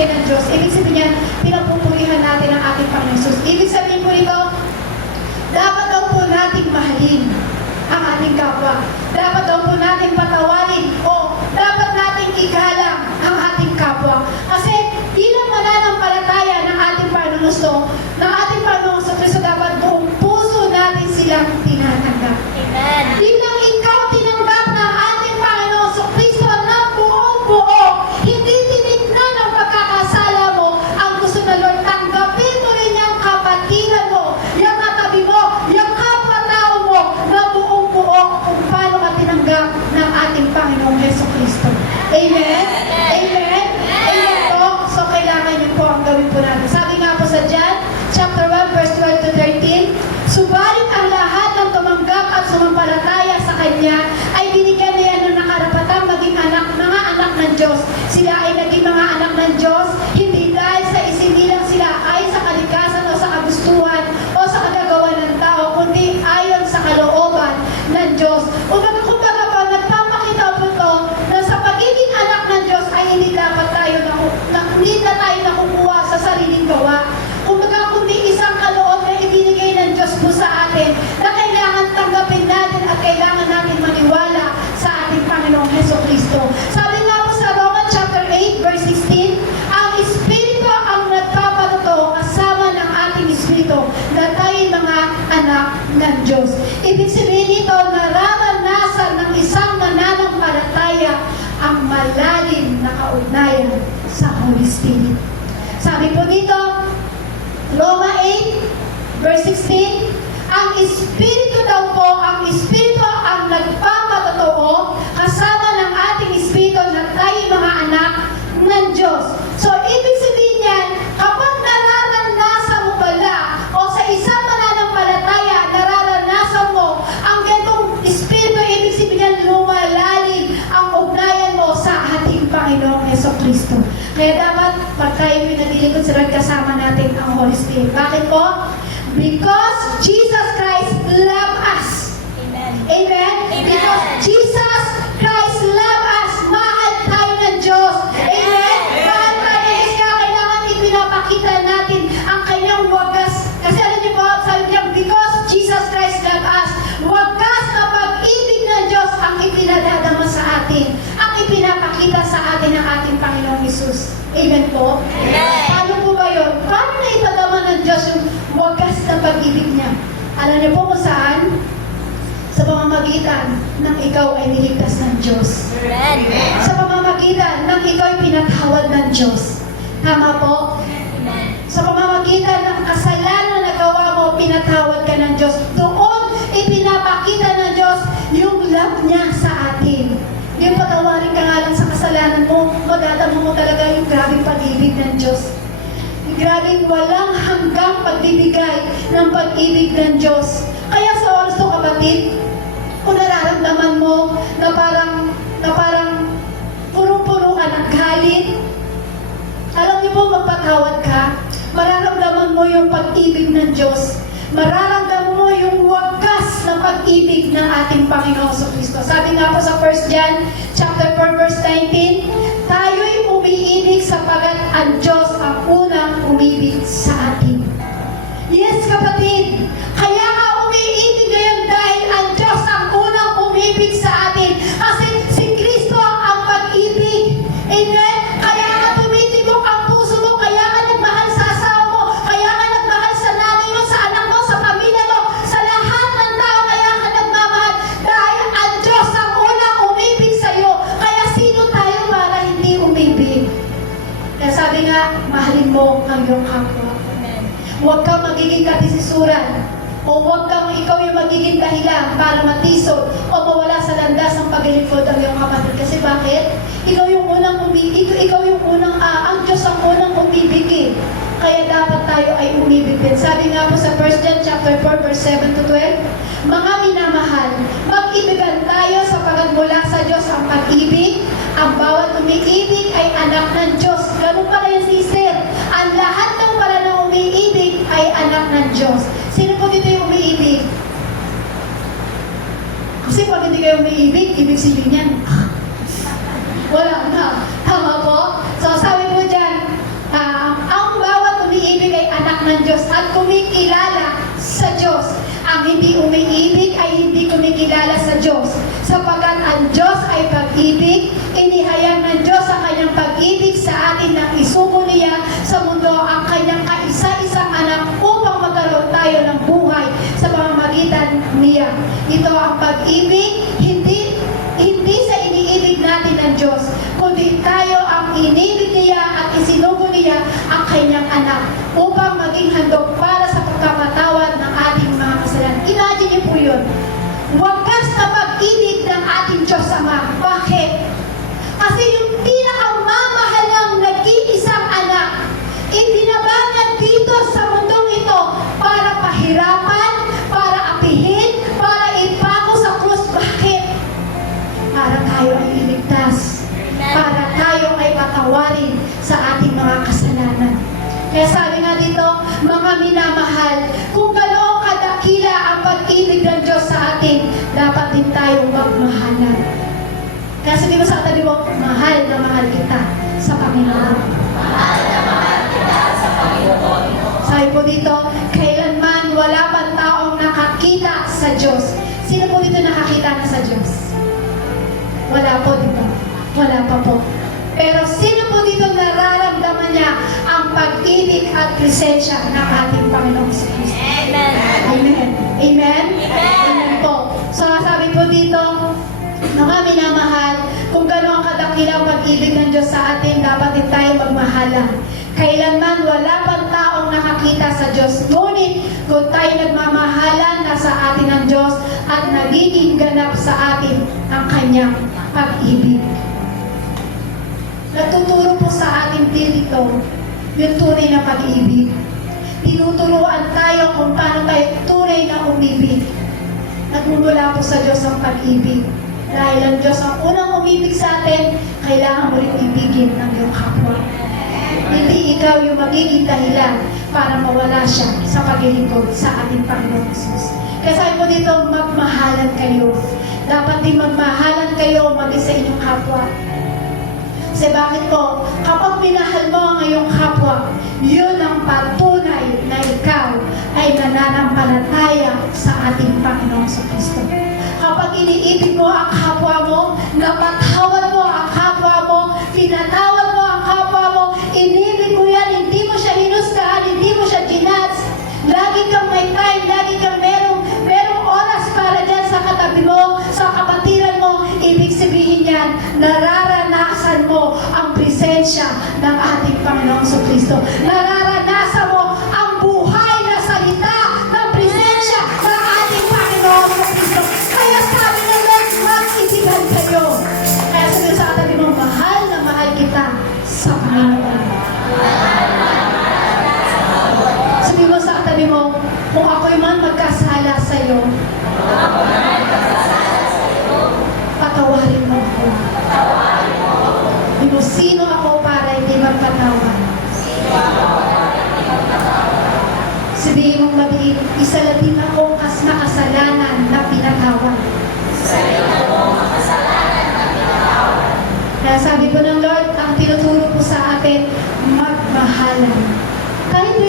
pinupuri ng Diyos. Ibig sabihin niyan, pinapupurihan natin ang ating Panginoon Jesus. Ibig sabihin po nito, dapat daw po nating mahalin ang ating kapwa. Dapat daw po nating patawarin o dapat nating igalang ang ating kapwa. Kasi bilang mananampalataya ng ating Panginoon Kristo, ng ating Panginoon Kristo, dapat buong puso natin silang tinatanggap. Amen. Bilang ikaw tinanggap ng ating Panginoon Kristo ng buong buo, hindi tinignan ang pagkakasala mo. Ang gusto na Lord, tanggapin mo rin yung kapatiran mo, yung katabi mo, yung kapwa-tao mo na buong buo kung paano ka tinanggap ng ating Panginoong Heso Kristo. Amen? Amen? Amen po. So, kailangan yun po ang gawin po natin. Sabi nga po sa John, chapter 1, verse 12 to 13, subalit ang lahat ng tumanggap at sumampalataya sa Kanya ay binigyan niya ng nakarapatang maging mga anak ng Diyos. Sila ay naging mga anak ng Diyos, hindi dahil sa isinilang sila ay sa kalikasan o sa kagustuhan o sa kagagawa ng tao, kundi ayon sa kalooban ng Diyos. Kumbaga po, nagpapakita po ito na sa pagiging anak ng Diyos ay hindi dapat tayo hindi na tayo nakukuha sa sariling gawa. Kumbaga, kundi isang kaloob na ibinigay ng Diyos po sa atin na kailangan tanggapin natin at kailangan natin maniwala sa ating Panginoong Heso Kristo. Sabi nga po sa Romans chapter 8, verse 16, ang Espiritu ang nagpapatotoo kasama ng ating Espiritu na tayo'y mga anak ng Diyos. Ibig sabihin nito, nararanasan ng isang mananampalataya ang malalim na kaugnayan sa Holy Spirit. Sabi po dito, Roma 8, verse 16, ang Espiritu daw po, ang Espiritu ang nagpapatotoo kasama ng ating Espiritu na tayo mga anak ng Diyos. So, ibig sabihin niyan, kapag nararanasan mo pala o sa isang mananampalataya, nararanasan mo ang ganitong Espiritu, ibig sabihin niyan, lumalalim ang ugnayan mo sa ating Panginoong Heso Kristo. Kaya dapat, pag tayo pinagilingkod sa Lord, kasama natin ang Holy Spirit. Bakit po? Because Jesus Christ loved us. Amen. Amen? Amen. Because Jesus Christ loved us. Mahal tayo ng Diyos. Amen? Mahal tayo ng Diyos. Kaya kailangan ipinapakita natin ang kanyang wagas. Kasi alam niyo po, sabi niya, because Jesus Christ loved us, wagas na pag-ibig ng Diyos ang ipinadadama sa atin. Ang ipinapakita sa atin ng ating Panginoong Hesus. Amen po? Amen. Paano po ba yun? Paano na ipadama ng Diyos yung wagas na pag-ibig niya? Alam niyo po kung saan? Sa pamamagitan ng ikaw ay niligtas ng Diyos. Amen. Sa pamamagitan ng ikaw ay pinatawad ng Diyos. Tama po? Amen. Sa pamamagitan ng kasalanan na gawa mo, pinatawad ka ng Diyos. Doon, ipinapakita ng Diyos yung love niya sa atin. Yung patawarin ka nga lang sa kasalanan mo, madadama mo talaga yung grabing pag-ibig ng Diyos. Yung grabing walang hanggang pagbibigay ng pag-ibig ng Diyos. Kaya sa oras to, kapatid, kung nararamdaman mo na parang puro-puro ka ng galit, alam niyo po, magpatawad ka, mararamdaman mo yung pag-ibig ng Diyos. Mararamdaman mo yung wagas na pag-ibig ng ating Panginoon sa Kristo. Sabi nga po sa 1 John chapter 4, verse 19, tayo'y umiibig sapagat ang Diyos ang unang umibig sa atin. Yes, kapatid. Kaya ka umiibig ngayon dahil ang Diyos ang unang umibig sa atin. Kasi si Kristo ang pag-ibig. Amen? Kaya ka tumitibok ang puso mo, kaya ka nagmahal sa asawa mo, kaya ka nagmahal sa nanay mo, sa anak mo, sa pamilya mo, sa lahat ng tao, kaya ka nagmamahal. Dahil ang Diyos ang unang umibig sa iyo. Kaya sino tayo para hindi umibig? Kaya sabi nga, mahalin mo ang iyong kapwa. Amen. Huwag kang magiging katisisuran o huwag kang ikaw yung magiging dahilan para matisod o mawala sa landas ng paglilingkod ang iyong kapatid. Kasi bakit? Ikaw yung unang umibig, ikaw yung unang, ang Diyos ang unang umibig eh. Kaya dapat tayo ay umibig din. Sabi nga po sa 1 John chapter 4, verse 7 to 12, mga minamahal, mag-ibigan tayo sapagkat mula sa Diyos ang pag-ibig. Ang bawat umiibig ay anak ng Diyos. Ganun pala yung sister. Ang lahat ng pala ng umiibig ay anak ng Diyos. Sino po dito yung umiibig? Kasi pag hindi kayo umiibig, ibig sabihin yan, wala na. Tama po? So sabi po dyan, kumikilala sa Diyos. Ang hindi umiibig ay hindi kumikilala sa Diyos. Sapagkat ang Diyos ay pag-ibig, inihayag ng Diyos ang kanyang pag-ibig sa atin nang isuko niya sa mundo ang kanyang kaisa-isang anak upang magkaroon tayo ng buhay sa pamamagitan niya. Ito ang pag-ibig, hindi sa iniibig natin ng Diyos, kundi tayo ang inibig niya at isinugo niya ang kanyang anak upang maging handog para sa pagkakatawad ng ating mga kasalanan. Imagine niyo po yun. Wagas na pag-ibig ng ating Diyos Ama. Bakit? Kasi yung pinakamamahalang nag-iisang anak, ibinaba niya dito sa mundong ito para pahirapan, para apihin, para ipako sa krus. Bakit? Para tayo ay iligtas. Para tayo ay patawarin sa ating mga kasalanan. Kaya sabi nga dito, mga minamahal, kung ganoong kadakila ang pag-ibig ng Diyos sa atin, dapat din tayong magmahalan. Kaya sabi mo sa katabi mo, mahal na mahal kita sa Panginoon. Mahal na mahal kita sa Panginoon. Sabi po dito, kailanman wala pang taong nakakita sa Diyos. Sino po dito nakakita na sa Diyos? Wala po, di ba? Wala pa po. Pero sino po dito nararamdaman niya ang pag-ibig at presensya ng ating Panginoong Kristo? Amen. Amen. Amen? Amen. Amen po. So sabi po dito, mga minamahal, kung gano'ng kadakila ang pag-ibig ng Diyos sa atin, dapat din tayo magmahalan. Kailanman wala pang taong nakakita sa Diyos. Ngunit kung tayo nagmamahalan, nasa atin ang Diyos at nagiging ganap sa atin ang kanyang pag-ibig. Natuturo po sa atin dito yung tunay na pag-ibig. Tinuturuan tayo kung paano tayo tunay na umibig. Nagmumula po sa Diyos ang pag-ibig. Dahil ang Diyos ang unang umibig sa atin, kailangan mo rin ibigin ng iyong kapwa. Hindi ikaw yung magiging dahilan para mawala siya sa paglilingkod sa ating Panginoon Jesus. Kaya sabi po dito, magmahalan kayo. Dapat din magmahalan kayo maging sa inyong kapwa. Kasi bakit po? Kapag minahal mo ang iyong kapwa, yun ang patunay na ikaw ay nananampalataya sa ating Panginoong Kristo. Kapag iniibig mo ang kapwa mo, napatawad mo ang kapwa mo, pinatawad mo ang kapwa mo, inibig mo yan, hindi mo siya hinusgahan, hindi mo siya ginats. Lagi kang may time, lagi kang merong oras para dyan sa katabi mo, sa kapatiran mo. Ibig sabihin yan, nararanasan mo ang presensya ng ating Panginoong Kristo. Nararanasan mo ang buhay na salita ng presensya ng ating Panginoong Kristo. Kaya sabi ng Lord, mag-ibigan kayo. Kaya sabi sa katabi mo, mahal na mahal kita sa Panginoon. Sabi mo sa katabi mo, kung ako'y man magkasala sa iyo, patawarin mo ako. Sabi mo, sino ako para hindi magpatawad? Sabihin mong mabigit, isa lang din ako na kasalanan na pinatawad. Kaya sabi ko ng Lord, ang tinuturo po sa atin, magmahalan. Kahit